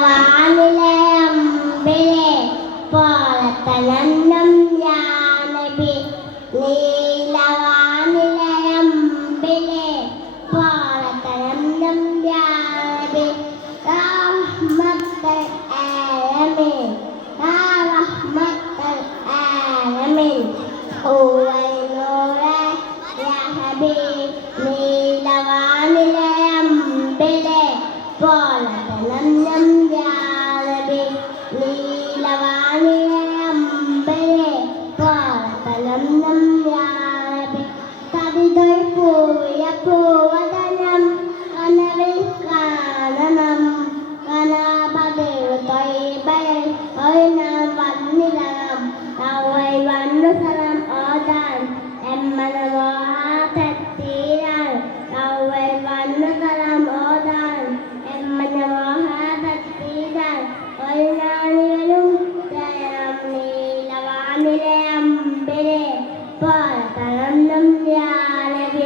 വാനിലെ അമ്പിലെ പോലത്തനം യാനബി നീലവാനിലെ അമ്പിലെ പോലത്തനം യാനബി റഹ്മത്തൽ ആലമീൻ റഹ്മത്തൽ ആലമീൻ ഓവൽ നൂറെ യാ ഹബീബ് നീലവാനിലെ അമ്പിലെ പോലത്തനം യാനബി നീലവാനിലെ അമ്പിലെ പോലത്തനം യാനബി കവിതകൾ പൂവിയ പൂവദനം കനവിൽ കാണണം കനാപതിൽ തൊയ്ബയിൽ ഒഴിനാം വന്നിടണം നവൈ വന്നു സ്ഥലം ഓതാൻ എമ്മനമോഹാതെത്തീരാൻ നവൈ വന്നു സ്ഥലം ഓതാൻ എമ്മനമോഹാതെത്തീരാൻ ഒഴിനാണികളും ജയം നീലവാനിലെ അമ്പിലെ പോലത്തനം യാനബി